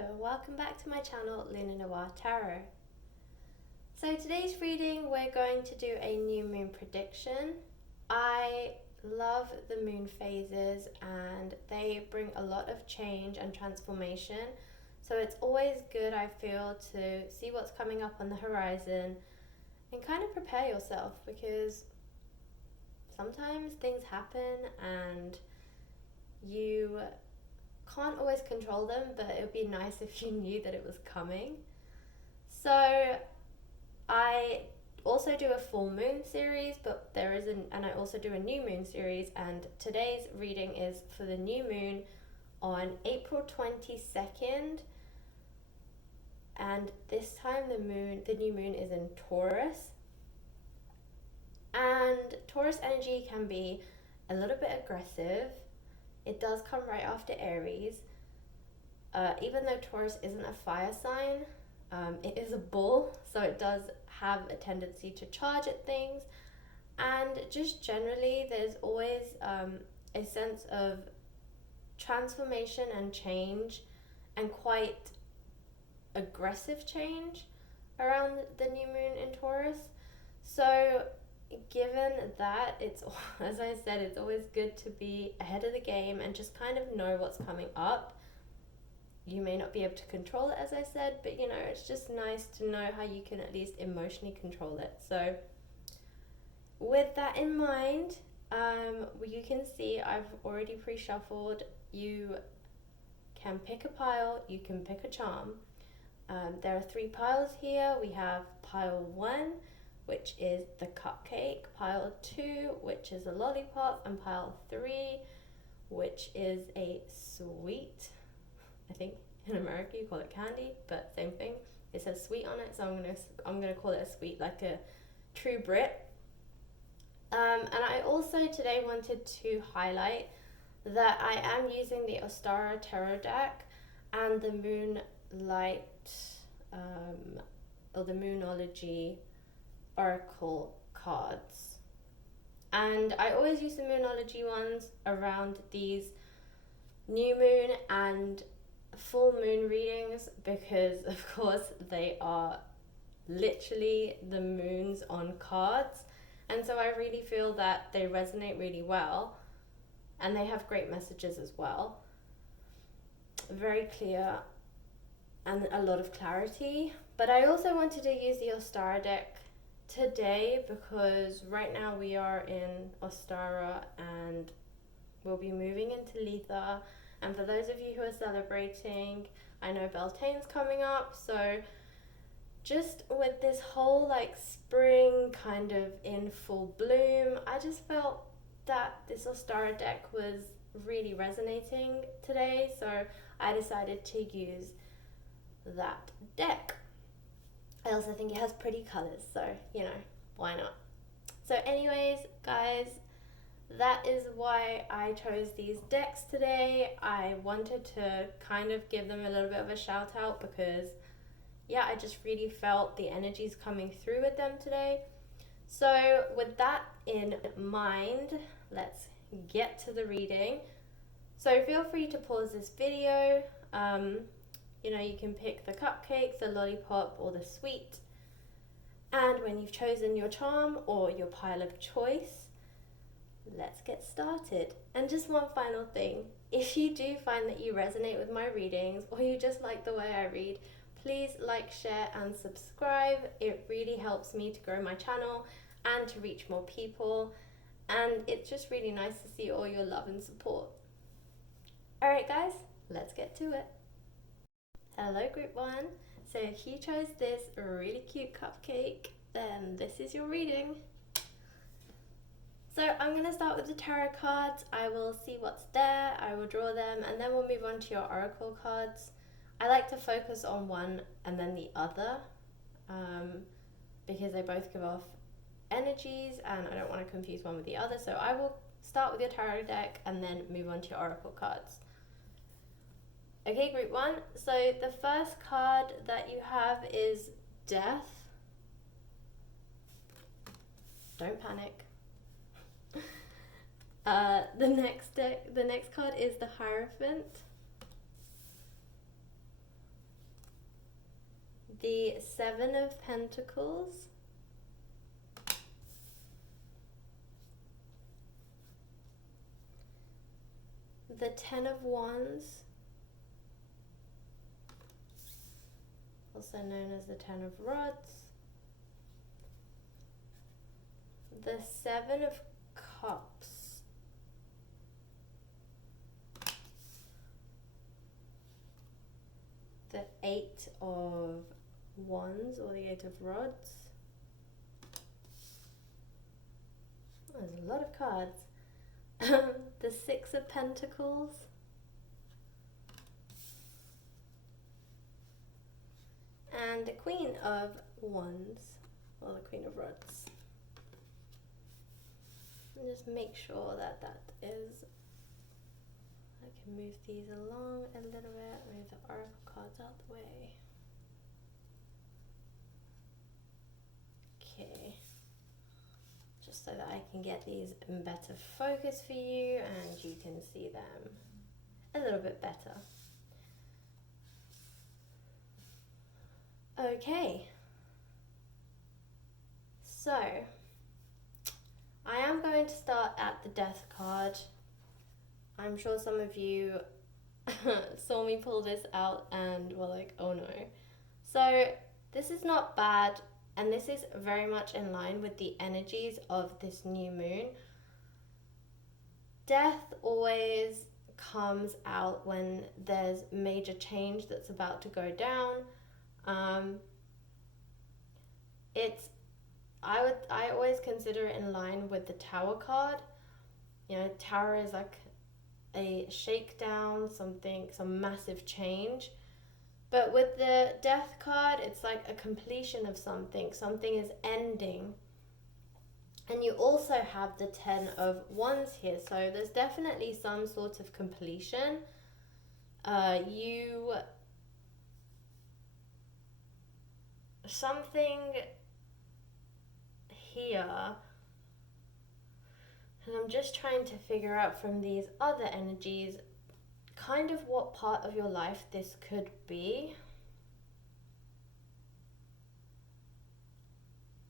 Hello, welcome back to my channel Lunar Noir Tarot. So today's reading we're going to do a new moon prediction. I love the moon phases and they bring a lot of change and transformation. So it's always good, I feel, to see what's coming up on the horizon and kind of prepare yourself, because sometimes things happen and you can't always control them, but it would be nice if you knew that it was coming. So I also do a full moon series, but and I also do a new moon series, and today's reading is for the new moon on April 22nd. And this time the new moon is in Taurus. And Taurus energy can be a little bit aggressive. It does come right after Aries. Even though Taurus isn't a fire sign, it is a bull, so it does have a tendency to charge at things. And just generally, there's always a sense of transformation and change, and quite aggressive change around the new moon in Taurus. So given that, it's, as I said, it's always good to be ahead of the game and just kind of know what's coming up. You may not be able to control it, as I said, but you know, it's just nice to know how you can at least emotionally control it. So with that in mind, you can see I've already pre-shuffled. You can pick a pile, you can pick a charm. There are 3 piles here. We have pile 1, which is the cupcake, pile 2, which is a lollipop, and pile 3, which is a sweet. I think in America you call it candy, but same thing. It says sweet on it, so I'm gonna call it a sweet, like a true Brit. And I also today wanted to highlight that I am using the Ostara tarot deck and the Moonlight or the Moonology oracle cards. And I always use the Moonology ones around these new moon and full moon readings, because of course they are literally the moons on cards, and so I really feel that they resonate really well, and they have great messages as well, very clear and a lot of clarity. But I also wanted to use the Ostara deck today because right now we are in Ostara and we'll be moving into Letha. And for those of you who are celebrating, I know Beltane's coming up, so just with this whole like spring kind of in full bloom, I just felt that this Ostara deck was really resonating today, so I decided to use that deck. I also think it has pretty colors, so you know, why not? So anyways, guys, that is why I chose these decks today. I wanted to kind of give them a little bit of a shout out because yeah, I just really felt the energies coming through with them today. So with that in mind, let's get to the reading. So feel free to pause this video. You know, you can pick the cupcake, the lollipop, or the sweet. And when you've chosen your charm or your pile of choice, let's get started. And just one final thing, if you do find that you resonate with my readings or you just like the way I read, please like, share and subscribe. It really helps me to grow my channel and to reach more people, and it's just really nice to see all your love and support. Alright guys, let's get to it. Hello group 1. So if you chose this really cute cupcake, then this is your reading. So I'm going to start with the tarot cards. I will see what's there, I will draw them, and then we'll move on to your oracle cards. I like to focus on one and then the other, because they both give off energies and I don't want to confuse one with the other. So I will start with your tarot deck and then move on to your oracle cards. Okay, group 1. So the first card that you have is Death. Don't panic. The next card is the Hierophant. the Seven of Pentacles, the Ten of Wands, also known as the Ten of Rods, the Seven of Cups, the Eight of Wands or the Eight of Rods. Oh, there's a lot of cards. The Six of Pentacles, and the Queen of Wands or the Queen of Rods. And just make sure that that is, I can move these along a little bit, move the oracle cards out the way. Okay, just so that I can get these in better focus for you and you can see them a little bit better. Okay, so I am going to start at the Death card. I'm sure some of you saw me pull this out and were like, oh no. So this is not bad, and this is very much in line with the energies of this new moon. Death always comes out when there's major change that's about to go down. I always consider it in line with the Tower card. You know, Tower is like a shakedown, some massive change. But with the Death card, it's like a completion of something. Something is ending. And you also have the Ten of Wands here. So there's definitely some sort of completion. Something here, and I'm just trying to figure out from these other energies kind of what part of your life this could be.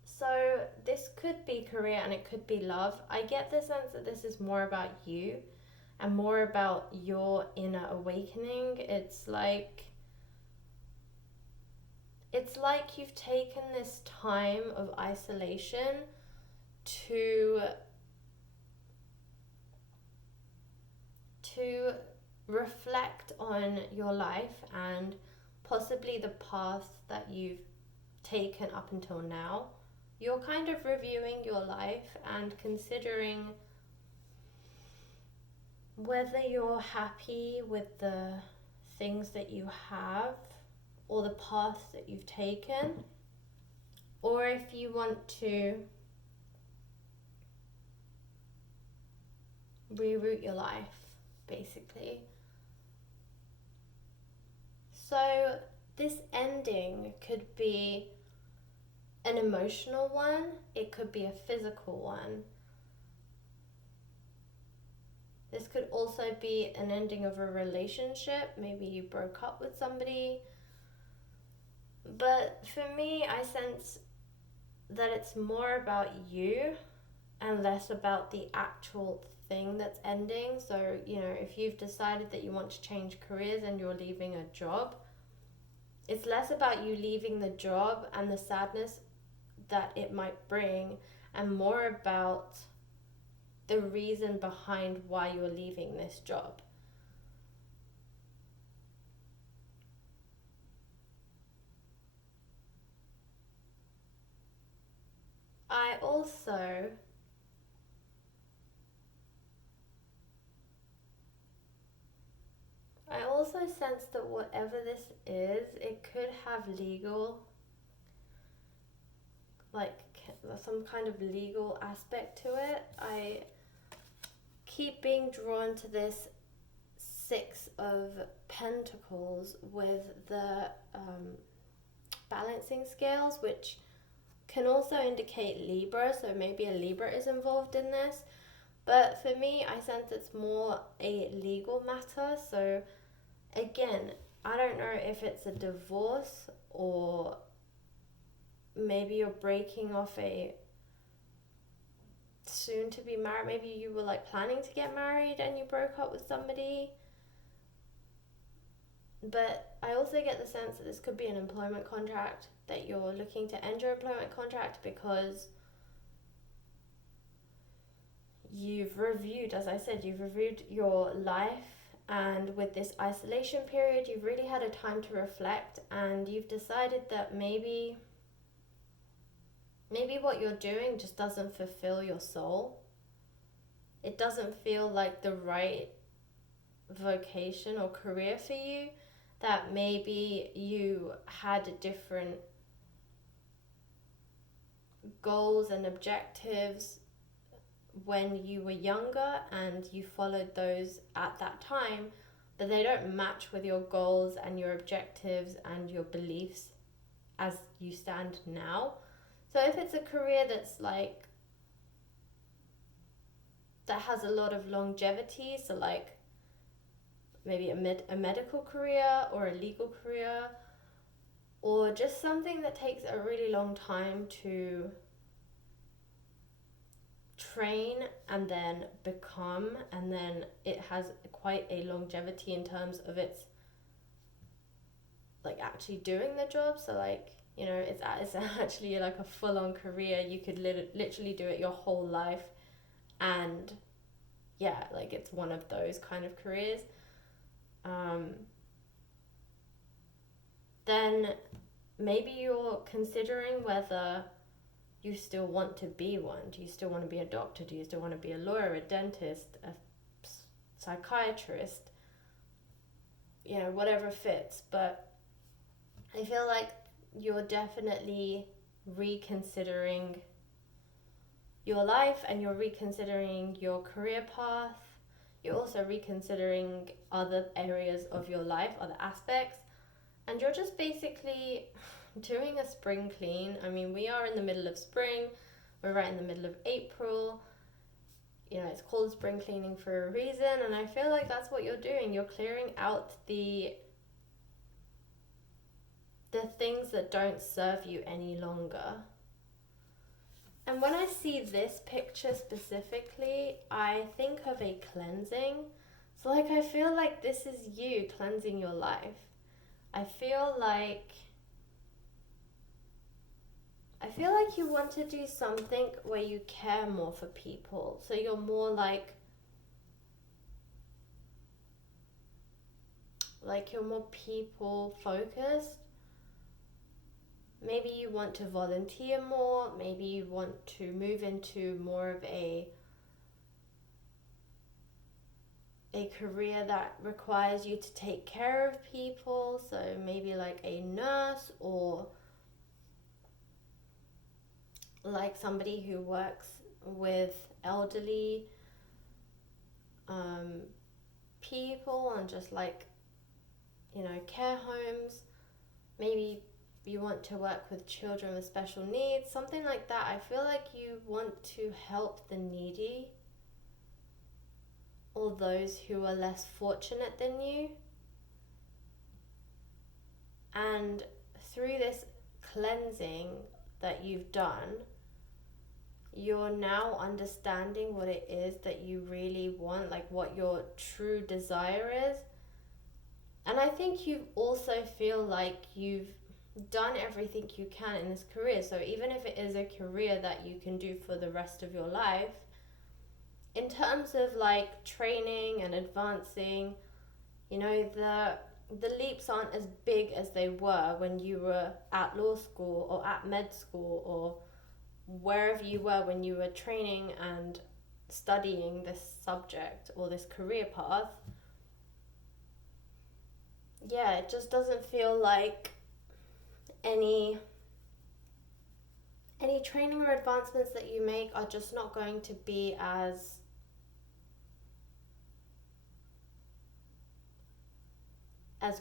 So this could be career and it could be love. I get the sense that this is more about you and more about your inner awakening. It's like you've taken this time of isolation to reflect on your life and possibly the path that you've taken up until now. You're kind of reviewing your life and considering whether you're happy with the things that you have or the paths that you've taken, or if you want to reroute your life, basically. So this ending could be an emotional one, it could be a physical one. This could also be an ending of a relationship. Maybe you broke up with somebody. But for me, I sense that it's more about you and less about the actual thing that's ending. So, you know, if you've decided that you want to change careers and you're leaving a job, it's less about you leaving the job and the sadness that it might bring, and more about the reason behind why you're leaving this job. I also sense that whatever this is, it could have legal, like some kind of legal aspect to it. I keep being drawn to this Six of Pentacles with the balancing scales, which can also indicate Libra, so maybe a Libra is involved in this. But for me, I sense it's more a legal matter. So again, I don't know if it's a divorce or maybe you're breaking off a soon to be married, maybe you were like planning to get married and you broke up with somebody. But I also get the sense that this could be an employment contract, that you're looking to end your employment contract because you've reviewed, as I said, you've reviewed your life, and with this isolation period, you've really had a time to reflect, and you've decided that maybe what you're doing just doesn't fulfill your soul. It doesn't feel like the right vocation or career for you, that maybe you had different goals and objectives when you were younger and you followed those at that time, but they don't match with your goals and your objectives and your beliefs as you stand now. So if it's a career that's like, that has a lot of longevity, so like maybe a medical career or a legal career, or just something that takes a really long time to train and then become, and then it has quite a longevity in terms of its like actually doing the job. So like, you know, it's actually like a full-on career. You could literally do it your whole life, and yeah, like it's one of those kind of careers. Then maybe you're considering whether you still want to be one. Do you still want to be a doctor? Do you still want to be a lawyer, a dentist, a psychiatrist? You know, whatever fits. But I feel like you're definitely reconsidering your life, and you're reconsidering your career path. You're also reconsidering other areas of your life, other aspects. And you're just basically doing a spring clean. I mean, we are in the middle of spring. We're right in the middle of April. You know, it's called spring cleaning for a reason. And I feel like that's what you're doing. You're clearing out the things that don't serve you any longer. And when I see this picture specifically, I think of a cleansing. So like, I feel like this is you cleansing your life. I feel like you want to do something where you care more for people. So you're more like you're more people focused. Maybe you want to volunteer more. Maybe you want to move into more of a career that requires you to take care of people. So maybe like a nurse, or like somebody who works with elderly people, and just like, you know, care homes. Maybe you want to work with children with special needs, something like that. I feel like you want to help the needy, or those who are less fortunate than you. And through this cleansing that you've done, you're now understanding what it is that you really want, like what your true desire is. And I think you also feel like you've done everything you can in this career. So even if it is a career that you can do for the rest of your life, in terms of like training and advancing, you know, the leaps aren't as big as they were when you were at law school or at med school, or wherever you were when you were training and studying this subject or this career path. Yeah, it just doesn't feel like any training or advancements that you make are just not going to be as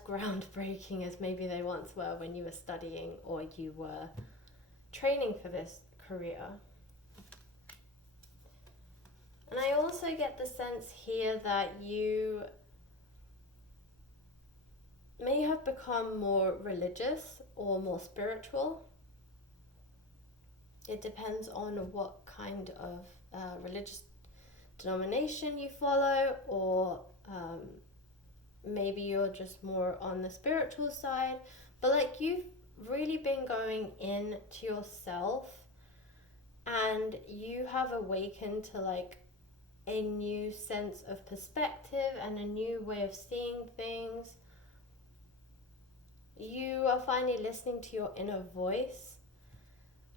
groundbreaking as maybe they once were when you were studying or you were training for this career. And I also get the sense here that you may have become more religious or more spiritual. It depends on what kind of religious denomination you follow, or maybe you're just more on the spiritual side. But like, you've really been going in to yourself, and you have awakened to like a new sense of perspective and a new way of seeing things. You are finally listening to your inner voice.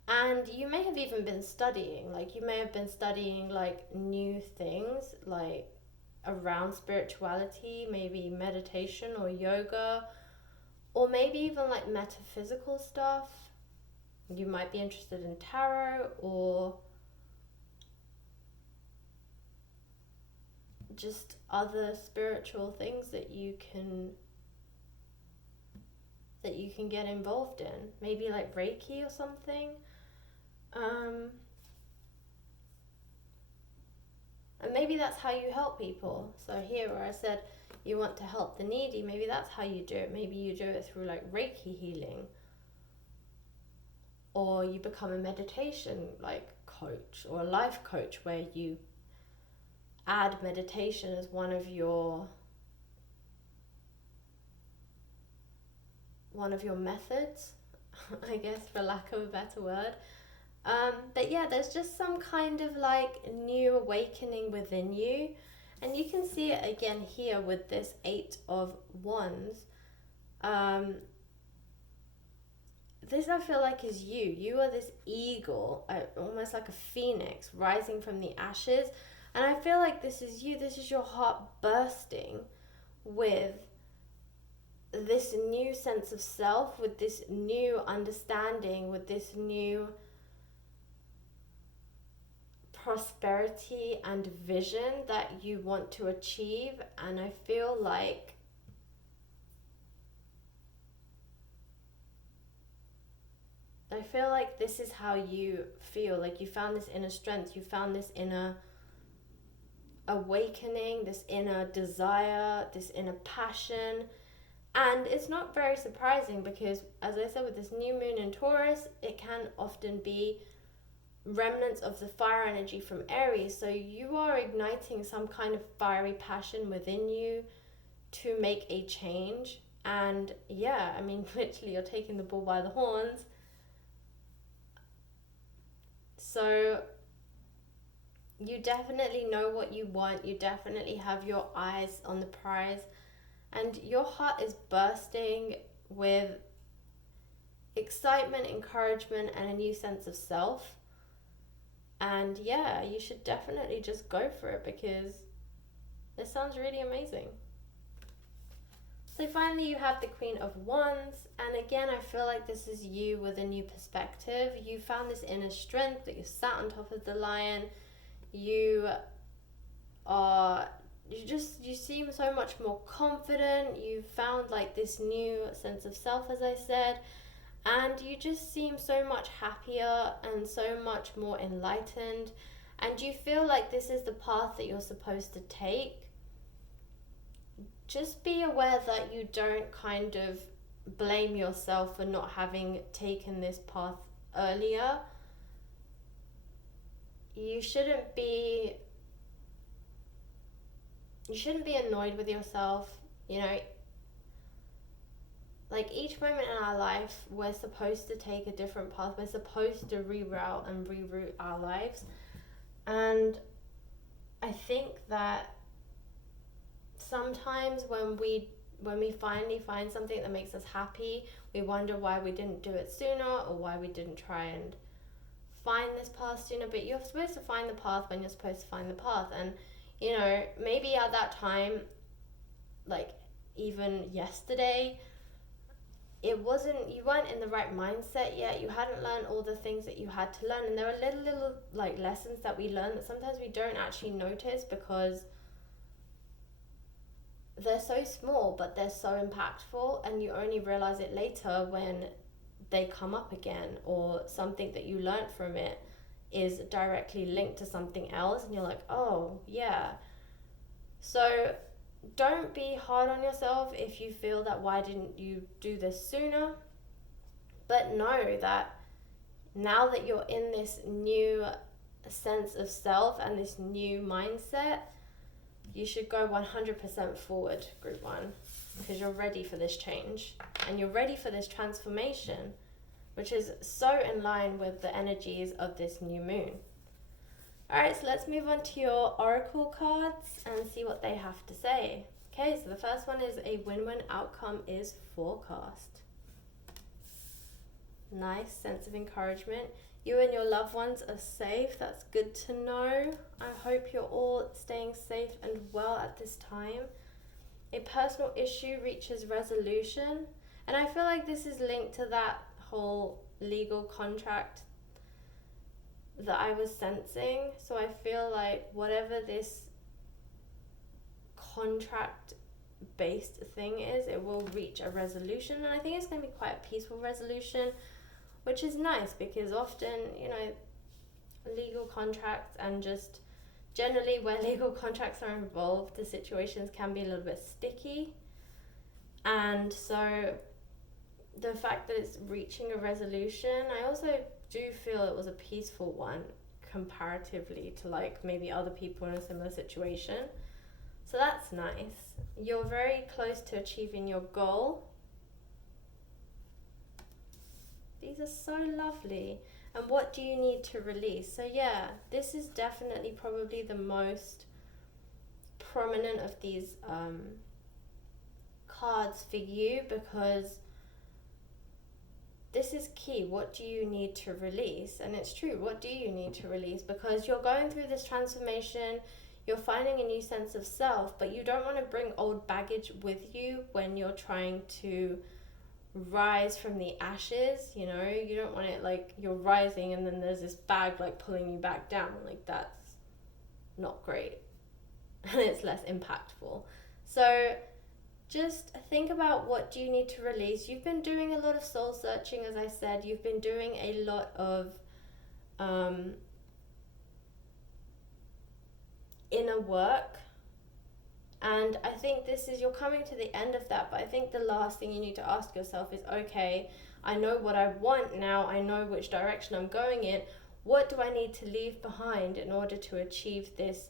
And you may have even been studying, like you may have been studying like new things, like around spirituality, maybe meditation or yoga, or maybe even like metaphysical stuff. You might be interested in tarot, or just other spiritual things that you can get involved in, maybe like Reiki or something. And maybe that's how you help people. So here where I said you want to help the needy, maybe that's how you do it. Maybe you do it through like Reiki healing, or you become a meditation like coach or a life coach, where you add meditation as one of your methods, I guess, for lack of a better word. But yeah, there's just some kind of like new awakening within you. And you can see it again here with this 8 of Wands. This I feel like is you. You are this eagle, almost like a phoenix rising from the ashes. And I feel like this is you. This is your heart bursting with this new sense of self, with this new understanding, with this new prosperity and vision that you want to achieve. And I feel like this is how you feel. Like you found this inner strength, you found this inner awakening, this inner desire, this inner passion. And it's not very surprising because, as I said, with this new moon in Taurus, it can often be remnants of the fire energy from Aries. So you are igniting some kind of fiery passion within you to make a change. And yeah, I mean, literally you're taking the bull by the horns. So you definitely know what you want. You definitely have your eyes on the prize. And your heart is bursting with excitement, encouragement, and a new sense of self. And yeah, you should definitely just go for it because this sounds really amazing. So finally you have the Queen of Wands. And again, I feel like this is you with a new perspective. You found this inner strength that you sat on top of the lion. You seem so much more confident. You found like this new sense of self, as I said, and you just seem so much happier and so much more enlightened, and you feel like this is the path that you're supposed to take. Just be aware that you don't kind of blame yourself for not having taken this path earlier. You shouldn't be annoyed with yourself. You know, like each moment in our life, we're supposed to take a different path. We're supposed to reroute and reroute our lives. And I think that sometimes when we finally find something that makes us happy, we wonder why we didn't do it sooner, or why we didn't try and find this path sooner. But you're supposed to find the path when you're supposed to find the path. And you know, maybe at that time, like even yesterday, you weren't in the right mindset yet. You hadn't learned all the things that you had to learn. And there are little like lessons that we learn that sometimes we don't actually notice because they're so small, but they're so impactful. And you only realize it later when they come up again, or something that you learned from it is directly linked to something else, and you're like, oh yeah. So don't be hard on yourself if you feel that why didn't you do this sooner, but know that now that you're in this new sense of self and this new mindset, you should go 100% forward, group 1, because you're ready for this change and you're ready for this transformation, which is so in line with the energies of this new moon. Alright, so let's move on to your oracle cards and see what they have to say. Okay, so the first one is a win-win outcome is forecast. Nice sense of encouragement. You and your loved ones are safe. That's good to know. I hope you're all staying safe and well at this time. A personal issue reaches resolution. And I feel like this is linked to that whole legal contract that I was sensing. So I feel like whatever this contract based thing is, it will reach a resolution. And I think it's going to be quite a peaceful resolution, which is nice because often, you know, legal contracts and just generally where legal contracts are involved, the situations can be a little bit sticky. And so the fact that it's reaching a resolution, I also do feel it was a peaceful one comparatively to like maybe other people in a similar situation. So that's nice. You're very close to achieving your goal. These are so lovely. And what do you need to release? So yeah, this is definitely probably the most prominent of these cards for you, because this is key. What do you need to release? And it's true, what do you need to release? Because you're going through this transformation, you're finding a new sense of self, but you don't want to bring old baggage with you when you're trying to rise from the ashes. You know, you don't want it like you're rising and then there's this bag like pulling you back down. Like that's not great and it's less impactful. So just think about what do you need to release. You've been doing a lot of soul searching, as I said. You've been doing a lot of inner work. And I think this is, you're coming to the end of that, but I think the last thing you need to ask yourself is, okay, I know what I want now, I know which direction I'm going in, what do I need to leave behind in order to achieve this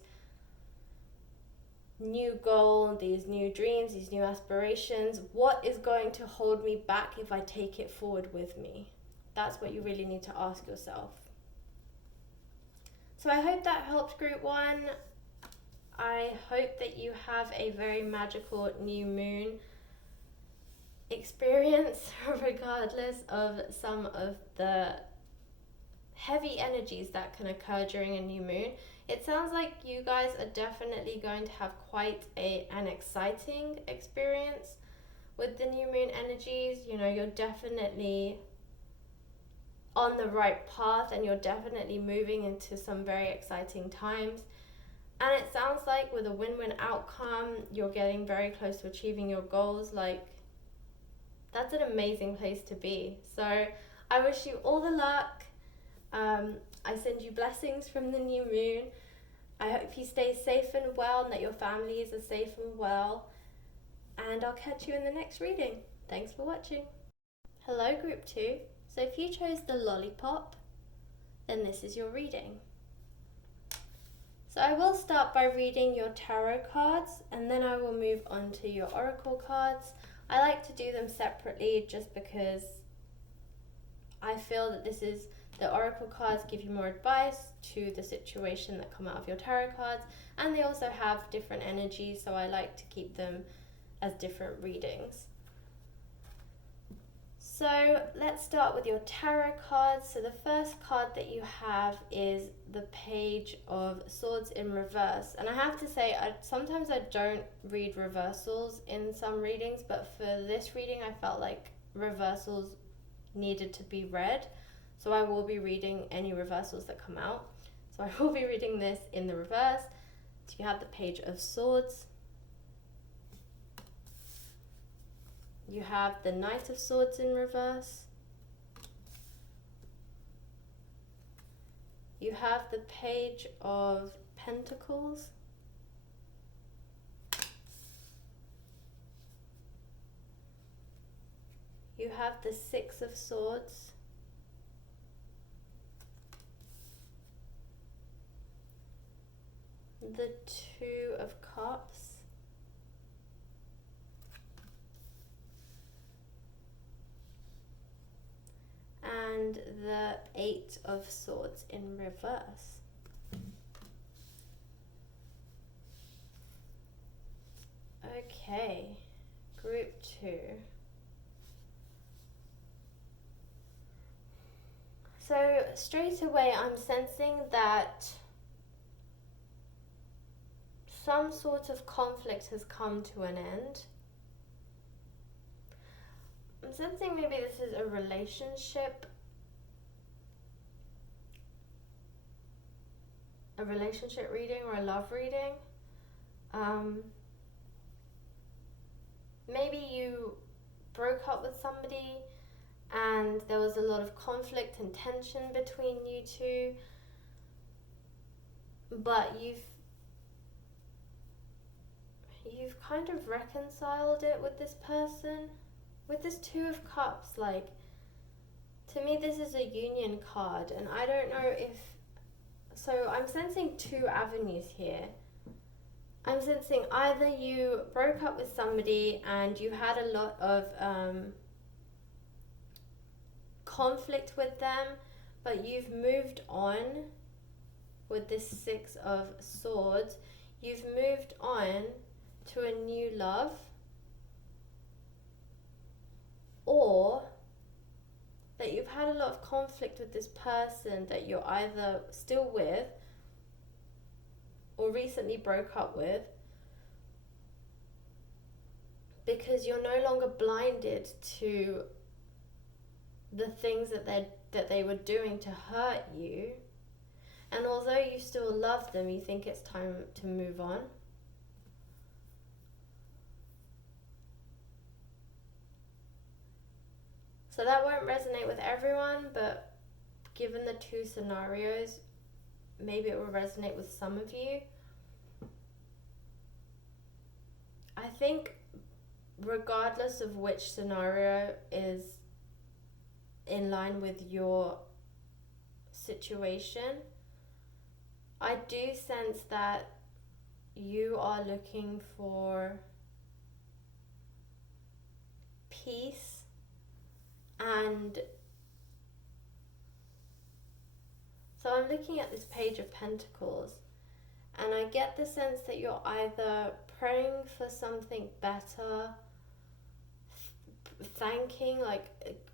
new goal, these new dreams, these new aspirations? What is going to hold me back if I take it forward with me? That's what you really need to ask yourself. So I hope that helped, group 1. I hope that you have a very magical new moon experience, regardless of some of the heavy energies that can occur during a new moon. It sounds like you guys are definitely going to have quite an exciting experience with the new moon energies. You know, you're definitely on the right path and you're definitely moving into some very exciting times. And it sounds like with a win-win outcome, you're getting very close to achieving your goals. Like, that's an amazing place to be. So I wish you all the luck. I send you blessings from the new moon. I hope you stay safe and well and that your families are safe and well. And I'll catch you in the next reading. Thanks for watching. Hello, group 2. So if you chose the lollipop, then this is your reading. So I will start by reading your tarot cards and then I will move on to your oracle cards. I like to do them separately just because I feel that this is, the oracle cards give you more advice to the situation that come out of your tarot cards, and they also have different energies, so I like to keep them as different readings. So let's start with your tarot cards. So the first card that you have is the Page of Swords in reverse. And I have to say, sometimes I don't read reversals in some readings, but for this reading I felt like reversals needed to be read. So I will be reading any reversals that come out. So I will be reading this in the reverse. So you have the Page of Swords. You have the Knight of Swords in reverse. You have the Page of Pentacles. You have the Six of Swords. the Two of Cups, and the Eight of Swords in reverse. Okay, group 2. So straight away I'm sensing that some sort of conflict has come to an end. I'm sensing maybe this is a relationship reading or a love reading. Maybe you broke up with somebody and there was a lot of conflict and tension between you two, but you've kind of reconciled it with this person. With this Two of Cups, like, to me this is a union card, and I don't know if, so I'm sensing two avenues here. I'm sensing either you broke up with somebody and you had a lot of conflict with them, but you've moved on with this Six of Swords. You've moved on to a new love, or that you've had a lot of conflict with this person that you're either still with or recently broke up with, because you're no longer blinded to the things that they were doing to hurt you, and although you still love them, you think it's time to move on. So that won't resonate with everyone, but given the two scenarios, maybe it will resonate with some of you. I think regardless of which scenario is in line with your situation, I do sense that you are looking for peace, and so I'm looking at this Page of Pentacles, and I get the sense that you're either praying for something better, thanking, like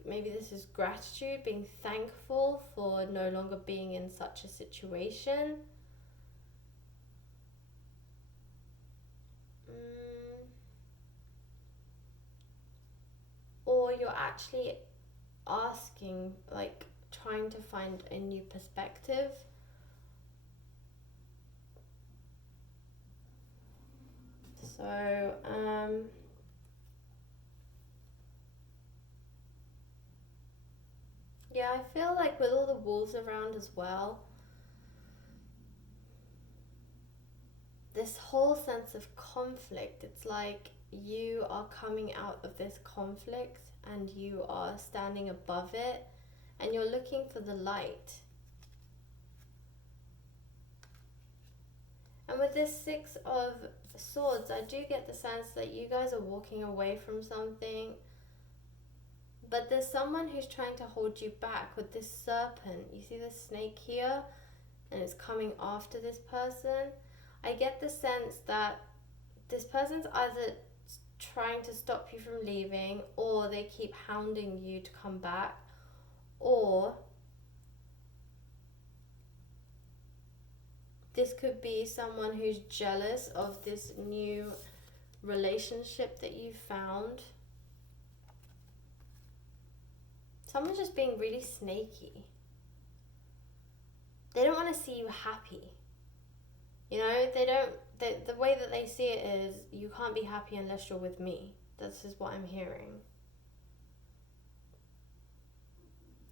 maybe this is gratitude, being thankful for no longer being in such a situation. Or you're actually asking, like trying to find a new perspective. So, yeah, I feel like with all the wolves around as well, this whole sense of conflict, it's like you are coming out of this conflict and you are standing above it and you're looking for the light. And with this Six of Swords, I do get the sense that you guys are walking away from something, but there's someone who's trying to hold you back with this serpent. You see the snake here, and it's coming after this person. I get the sense that this person's either trying to stop you from leaving, or they keep hounding you to come back, or this could be someone who's jealous of this new relationship that you found. Someone's just being really snaky. They don't want to see you happy. You know, the way that they see it is, you can't be happy unless you're with me. This is what I'm hearing.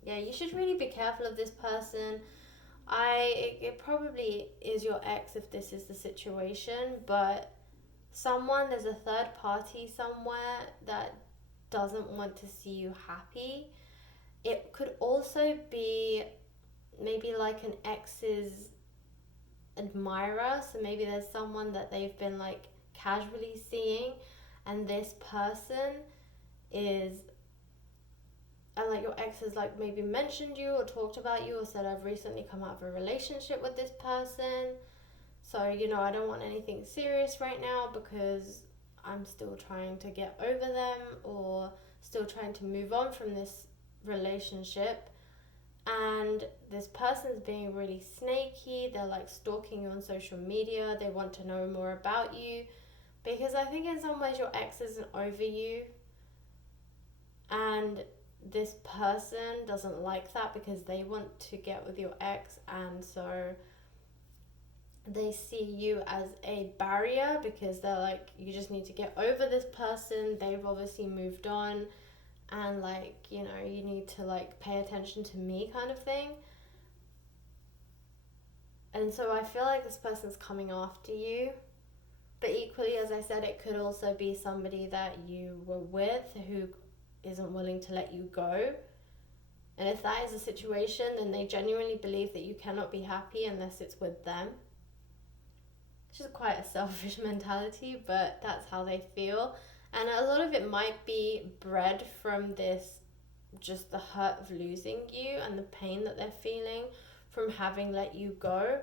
Yeah, you should really be careful of this person. It probably is your ex if this is the situation, but there's a third party somewhere that doesn't want to see you happy. It could also be maybe like an ex's admirer. So maybe there's someone that they've been like casually seeing, and this person is, and like your ex has like maybe mentioned you or talked about you or said, I've recently come out of a relationship with this person, so you know, I don't want anything serious right now because I'm still trying to get over them or still trying to move on from this relationship. And this person's being really snaky. They're like stalking you on social media. They want to know more about you, because I think in some ways your ex isn't over you, and this person doesn't like that because they want to get with your ex, and so they see you as a barrier because they're like, you just need to get over this person. They've obviously moved on, and like, you know, you need to like pay attention to me kind of thing. And so I feel like this person's coming after you. But equally, as I said, it could also be somebody that you were with who isn't willing to let you go. And if that is a situation, then they genuinely believe that you cannot be happy unless it's with them. It's just quite a selfish mentality, but that's how they feel. And a lot of it might be bred from this, just the hurt of losing you and the pain that they're feeling from having let you go.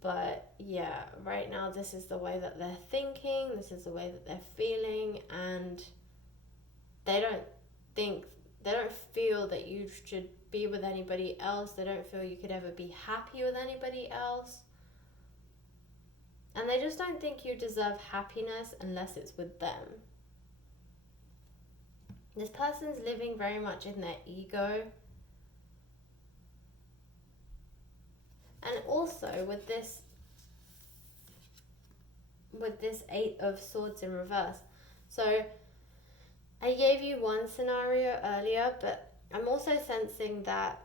But yeah, right now this is the way that they're thinking, this is the way that they're feeling, and they don't feel that you should be with anybody else. They don't feel you could ever be happy with anybody else. And they just don't think you deserve happiness unless it's with them. This person's living very much in their ego. And also with this Eight of Swords in reverse. So I gave you one scenario earlier, but I'm also sensing that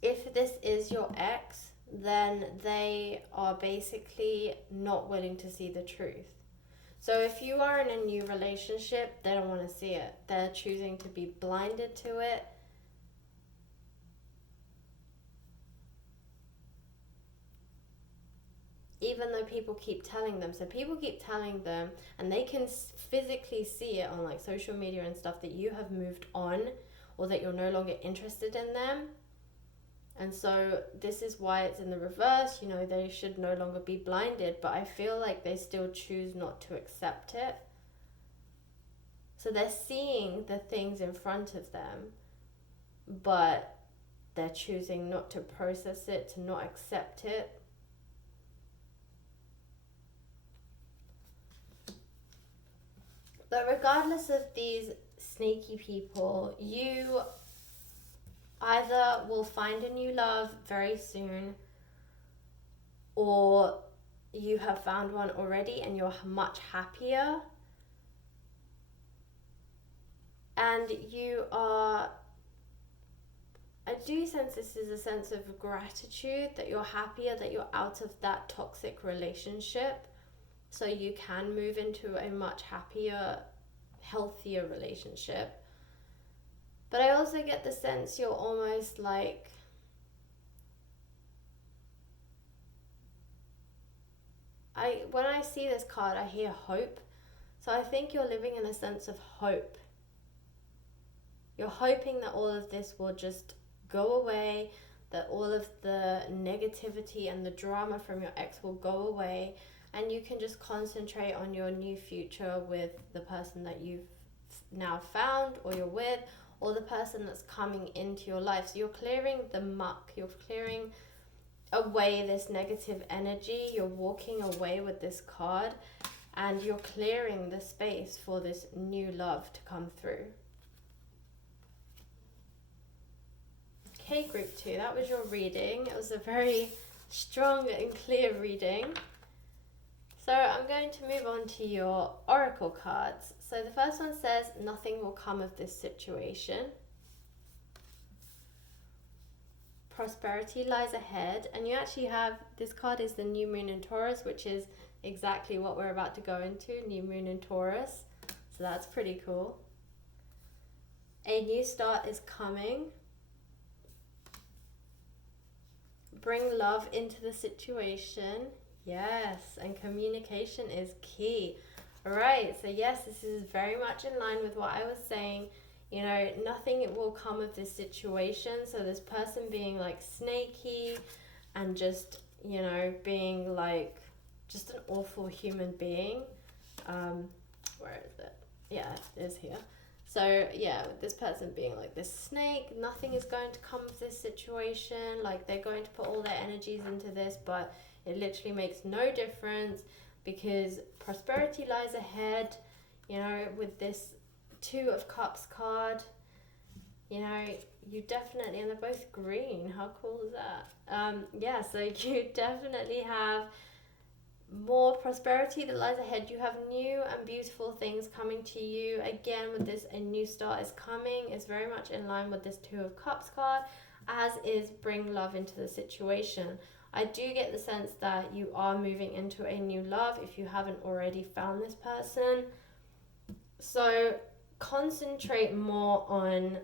if this is your ex, then they are basically not willing to see the truth. So if you are in a new relationship, they don't want to see it. They're choosing to be blinded to it. Even though people keep telling them. So people keep telling them, and they can physically see it on like social media and stuff, that you have moved on or that you're no longer interested in them. And so this is why it's in the reverse. You know, they should no longer be blinded, but I feel like they still choose not to accept it. So they're seeing the things in front of them, but they're choosing not to process it, to not accept it. But regardless of these sneaky people, you either will find a new love very soon, or you have found one already and you're much happier. And you are, I do sense this is a sense of gratitude, that you're happier, that you're out of that toxic relationship, so you can move into a much happier, healthier relationship. But I also get the sense you're almost like, when I see this card, I hear hope. So I think you're living in a sense of hope. You're hoping that all of this will just go away, that all of the negativity and the drama from your ex will go away, and you can just concentrate on your new future with the person that you've now found, or you're with, or the person that's coming into your life. So you're clearing the muck, you're clearing away this negative energy, you're walking away with this card, and you're clearing the space for this new love to come through. Okay, group 2, that was your reading. It was a very strong and clear reading. So I'm going to move on to your oracle cards. So the first one says, nothing will come of this situation. Prosperity lies ahead. And you actually have, this card is the new moon in Taurus, which is exactly what we're about to go into, new moon in Taurus. So that's pretty cool. A new start is coming. bring love into the situation. Yes, and communication is key. All right, so yes, this is very much in line with what I was saying. You know, nothing will come of this situation. So this person being like snaky and just, you know, being like just an awful human being. Where is it? Yeah, it is here. So yeah, this person being like this snake, nothing is going to come of this situation. Like they're going to put all their energies into this, but it literally makes no difference because prosperity lies ahead. You know, with this Two of Cups card, you know, you definitely, and they're both green. How cool is that? Yeah, so you definitely have more prosperity that lies ahead. You have new and beautiful things coming to you. Again, with this, a new start is coming. It's very much in line with this Two of Cups card, as is bring love into the situation. I do get the sense that you are moving into a new love if you haven't already found this person. So concentrate more on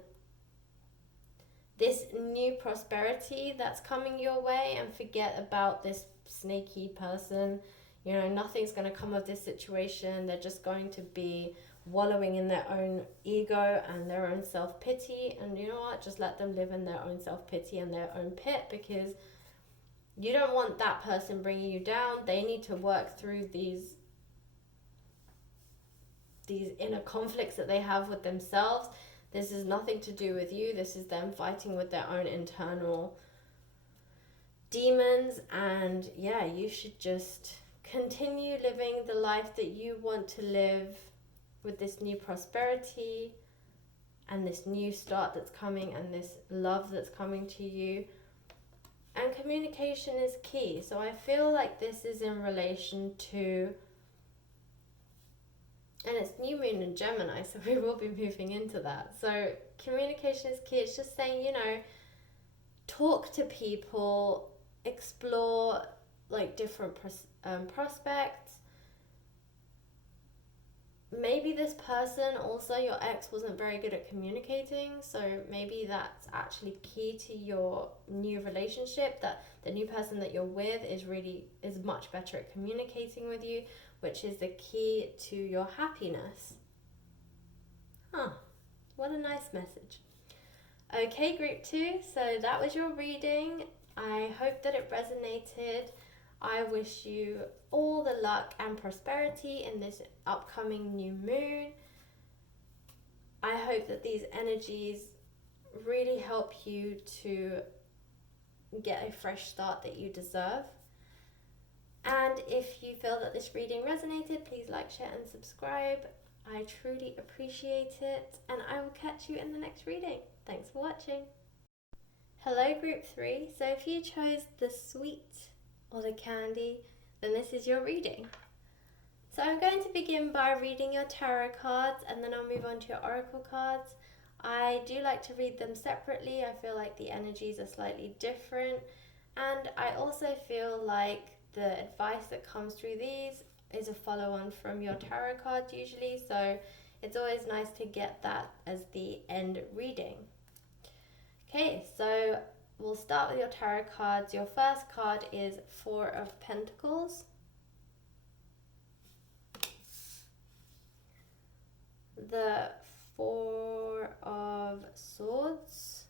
this new prosperity that's coming your way and forget about this snaky person. You know, nothing's going to come of this situation. They're just going to be wallowing in their own ego and their own self-pity. And you know what? Just let them live in their own self-pity and their own pit, because you don't want that person bringing you down. They need to work through these inner conflicts that they have with themselves. This is nothing to do with you. This is them fighting with their own internal demons. And yeah, you should just continue living the life that you want to live with this new prosperity and this new start that's coming and this love that's coming to you. And communication is key. So I feel like this is in relation to, and it's new moon in Gemini, so we will be moving into that. So communication is key. It's just saying, you know, talk to people, explore like different prospects. Maybe this person, also your ex, wasn't very good at communicating, so maybe that's actually key to your new relationship, that the new person that you're with is much better at communicating with you, which is the key to your happiness. What a nice message. Okay, group 2, so that was your reading. I hope that it resonated. I wish you all the luck and prosperity in this upcoming new moon. I hope that these energies really help you to get a fresh start that you deserve. And if you feel that this reading resonated, please like, share and subscribe. I truly appreciate it, and I will catch you in the next reading. Thanks for watching. Hello group 3, so if you chose the sweet or the candy, then this is your reading. So I'm going to begin by reading your tarot cards, and then I'll move on to your oracle cards. I do like to read them separately. I feel like the energies are slightly different, and I also feel like the advice that comes through these is a follow-on from your tarot cards usually, so it's always nice to get that as the end reading. Okay, so we'll start with your tarot cards. Your first card is Four of Pentacles. The Four of Swords.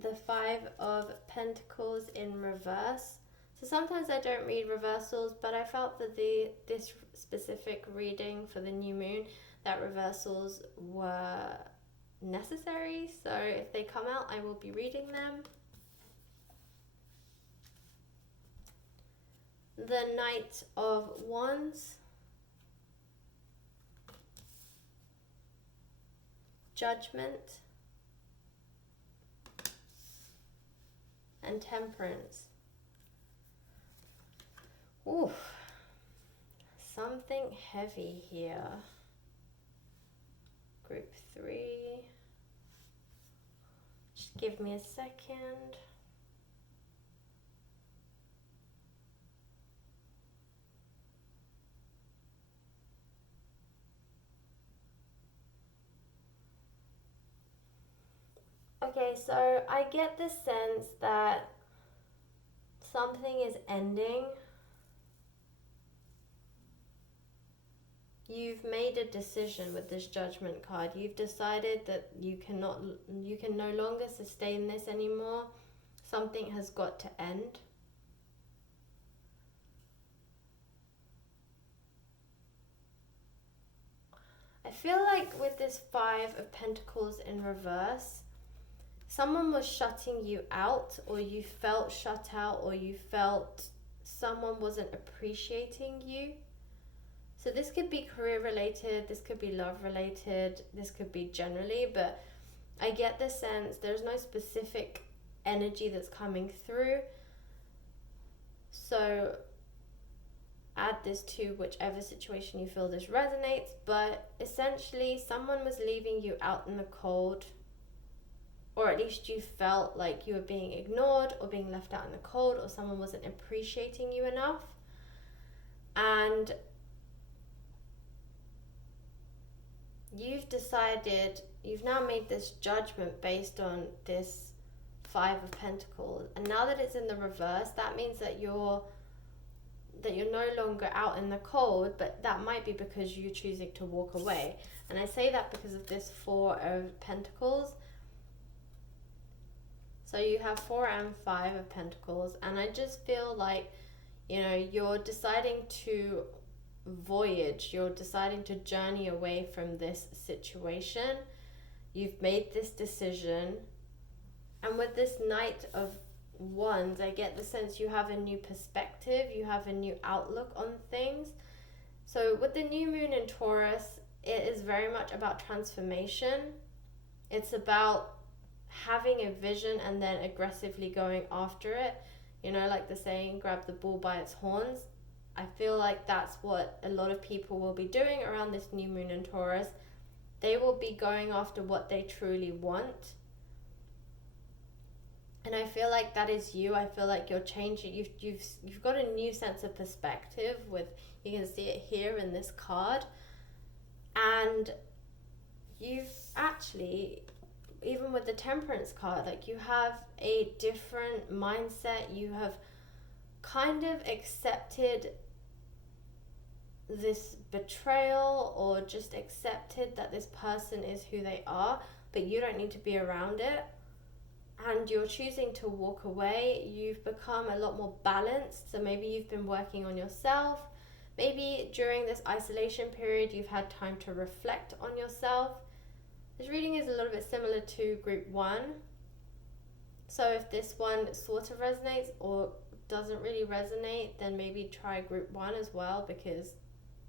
The Five of Pentacles in reverse. So sometimes I don't read reversals, but I felt that this specific reading for the new moon, that reversals were necessary. So if they come out, I will be reading them. The Knight of Wands. Judgment. And Temperance. Ooh, something heavy here. Group 3. Just give me a second. Okay, so I get the sense that something is ending. You've made a decision with this Judgment card. You've decided that you can no longer sustain this anymore. Something has got to end. I feel like with this Five of Pentacles in reverse, someone was shutting you out, or you felt shut out, or you felt someone wasn't appreciating you. So this could be career related, this could be love related, this could be generally, but I get the sense there's no specific energy that's coming through. So add this to whichever situation you feel this resonates, but essentially someone was leaving you out in the cold, or at least you felt like you were being ignored or being left out in the cold, or someone wasn't appreciating you enough. And you've now made this judgment based on this Five of Pentacles, and now that it's in the reverse, that means that you're no longer out in the cold, but that might be because you're choosing to walk away. And I say that because of this Four of Pentacles. So you have 4 and 5 of Pentacles, and I just feel like, you're deciding to voyage, you're deciding to journey away from this situation. You've made this decision, and with this Knight of Wands, I get the sense you have a new perspective, you have a new outlook on things. So with the new moon in Taurus, it is very much about transformation. It's about having a vision and then aggressively going after it. Like the saying, grab the bull by its horns. I feel like that's what a lot of people will be doing around this new moon in Taurus. They will be going after what they truly want. And I feel like that is you. I feel like you're changing. You've got a new sense of perspective. You can see it here in this card. And you've actually, even with the Temperance card, like, you have a different mindset. You have kind of accepted this betrayal, or just accepted that this person is who they are, but you don't need to be around it. And you're choosing to walk away. You've become a lot more balanced. So maybe you've been working on yourself. Maybe during this isolation period, you've had time to reflect on yourself. This reading is a little bit similar to group 1. So if this one sort of resonates or doesn't really resonate, then maybe try group 1 as well, because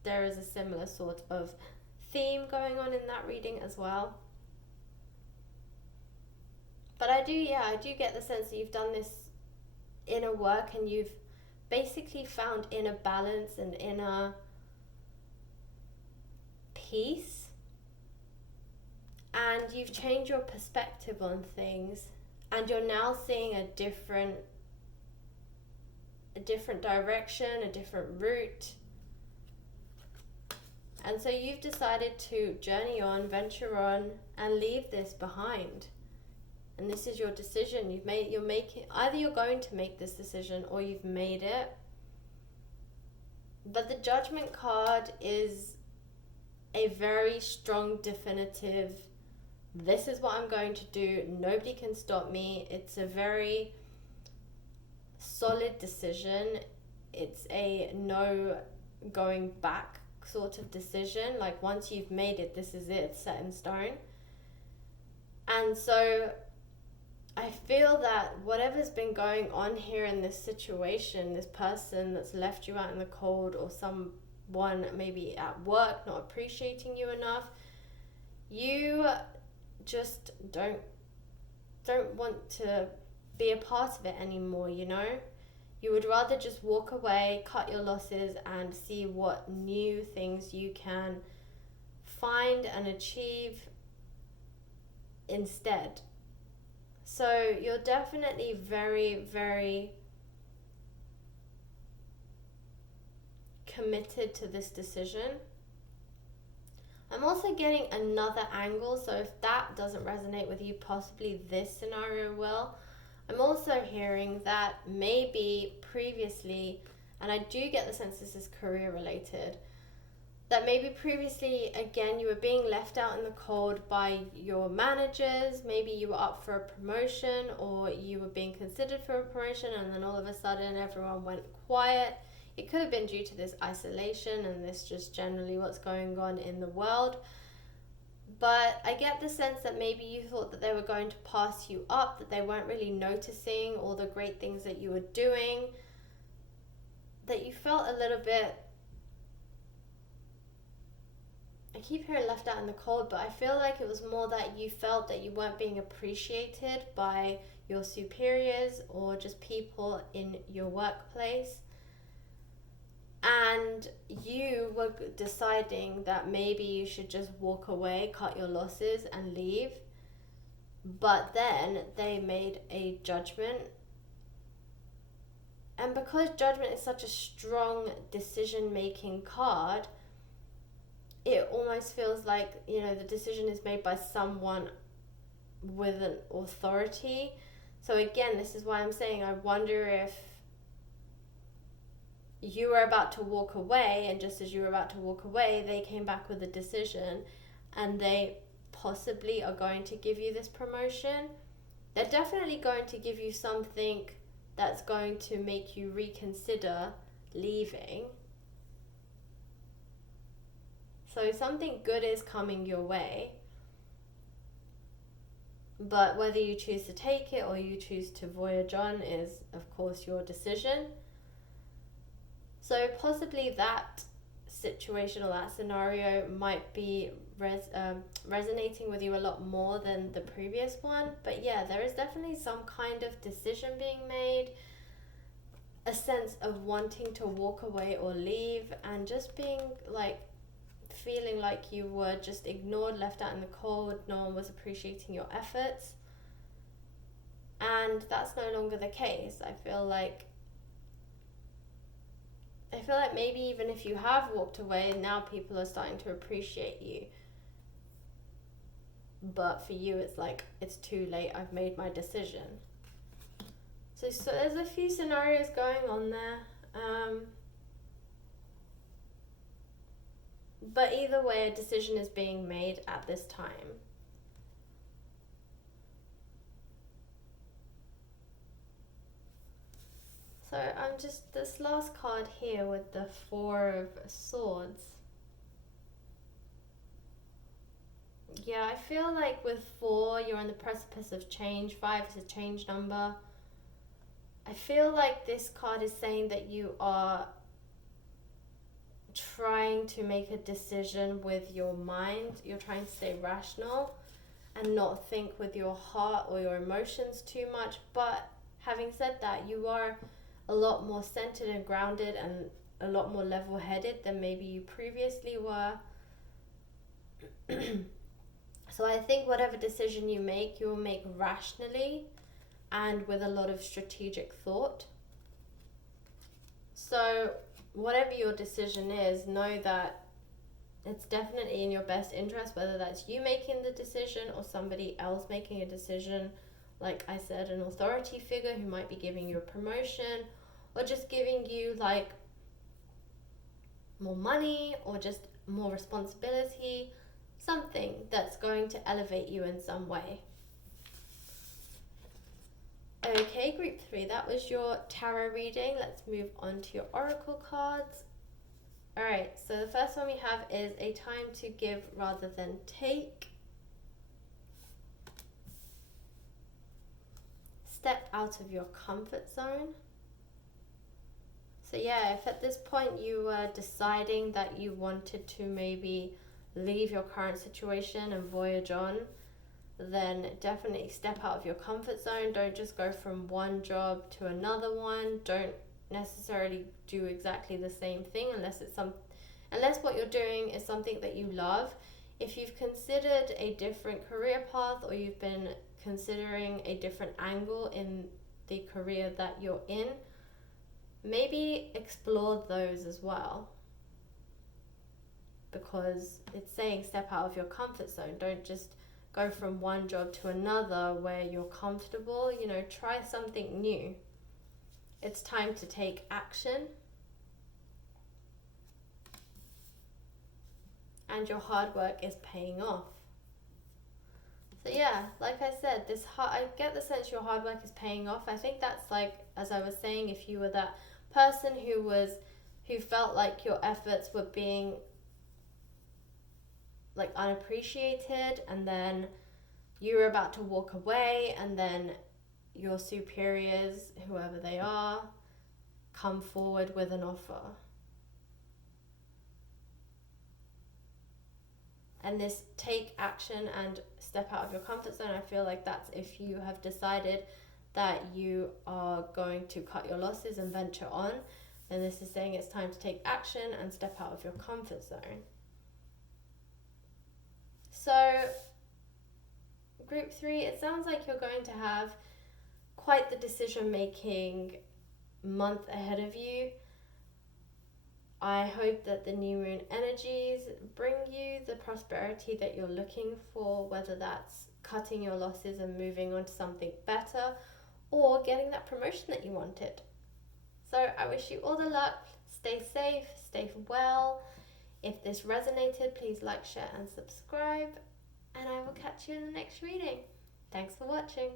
there is a similar sort of theme going on in that reading as well. But I do get the sense that you've done this inner work, and you've basically found inner balance and inner peace. And you've changed your perspective on things, and you're now seeing a different direction, a different route. And so you've decided to journey on, venture on, and leave this behind. And this is your decision. Either you're going to make this decision, or you've made it. But the Judgment card is a very strong, definitive, this is what I'm going to do, nobody can stop me. It's a very solid decision. It's a no going back sort of decision. Like, once you've made it, this is it, it's set in stone. And so I feel that whatever's been going on here in this situation, this person that's left you out in the cold, or someone maybe at work not appreciating you enough, you just don't want to be a part of it anymore. You would rather just walk away, cut your losses, and see what new things you can find and achieve instead. So you're definitely very, very committed to this decision. I'm also getting another angle, so if that doesn't resonate with you, possibly this scenario will. I'm also hearing that maybe previously, and I do get the sense this is career related, that maybe previously, again, you were being left out in the cold by your managers. Maybe you were up for a promotion, or you were being considered for a promotion, and then all of a sudden everyone went quiet. It could have been due to this isolation and this just generally what's going on in the world. But I get the sense that maybe you thought that they were going to pass you up, that they weren't really noticing all the great things that you were doing, that you felt a little bit, I keep hearing left out in the cold, but I feel like it was more that you felt that you weren't being appreciated by your superiors or just people in your workplace. And you were deciding that maybe you should just walk away, cut your losses and leave. But then they made a judgment. And because judgment is such a strong decision-making card, it almost feels like, you know, the decision is made by someone with an authority. So again, this is why I'm saying I wonder if you were about to walk away, and just as you were about to walk away, they came back with a decision, and they possibly are going to give you this promotion. They're definitely going to give you something that's going to make you reconsider leaving. So something good is coming your way, but whether you choose to take it or you choose to voyage on is, of course, your decision. So possibly that situation or that scenario might be resonating with you a lot more than the previous one. But yeah, there is definitely some kind of decision being made, a sense of wanting to walk away or leave, and just being like, feeling like you were just ignored, left out in the cold, no one was appreciating your efforts. And that's no longer the case. I feel like maybe even if you have walked away, now people are starting to appreciate you. But for you, it's like, it's too late, I've made my decision. So there's a few scenarios going on there. But either way, a decision is being made at this time. So I'm just, this last card here with the Four of Swords. Yeah, I feel like with 4, you're on the precipice of change. 5 is a change number. I feel like this card is saying that you are trying to make a decision with your mind. You're trying to stay rational and not think with your heart or your emotions too much. But having said that, you are a lot more centered and grounded and a lot more level-headed than maybe you previously were. So I think whatever decision you make, you will make rationally and with a lot of strategic thought. So whatever your decision is, know that it's definitely in your best interest, whether that's you making the decision or somebody else making a decision. Like I said, an authority figure who might be giving you a promotion, or just giving you like more money or just more responsibility, something that's going to elevate you in some way. Okay, group 3, that was your tarot reading. Let's move on to your oracle cards. Alright, so the first one we have is a time to give rather than take. Step out of your comfort zone. So yeah, if at this point you were deciding that you wanted to maybe leave your current situation and voyage on, then definitely step out of your comfort zone. Don't just go from one job to another one. Don't necessarily do exactly the same thing unless what you're doing is something that you love. If you've considered a different career path, or you've been considering a different angle in the career that you're in, maybe explore those as well. because it's saying step out of your comfort zone. Don't just go from one job to another where you're comfortable. You know, try something new. It's time to take action. And your hard work is paying off. So yeah, like I said, I get the sense your hard work is paying off. I think that's like, as I was saying, if you were that person who felt like your efforts were being like unappreciated, and then you were about to walk away, and then your superiors, whoever they are, come forward with an offer. And this take action and step out of your comfort zone, I feel like that's if you have decided that you are going to cut your losses and venture on, then this is saying it's time to take action and step out of your comfort zone. So, group 3, it sounds like you're going to have quite the decision-making month ahead of you. I hope that the new moon energies bring you the prosperity that you're looking for, whether that's cutting your losses and moving on to something better, or getting that promotion that you wanted. So I wish you all the luck. Stay safe, stay well. If this resonated, please like, share and subscribe, and I will catch you in the next reading. Thanks for watching.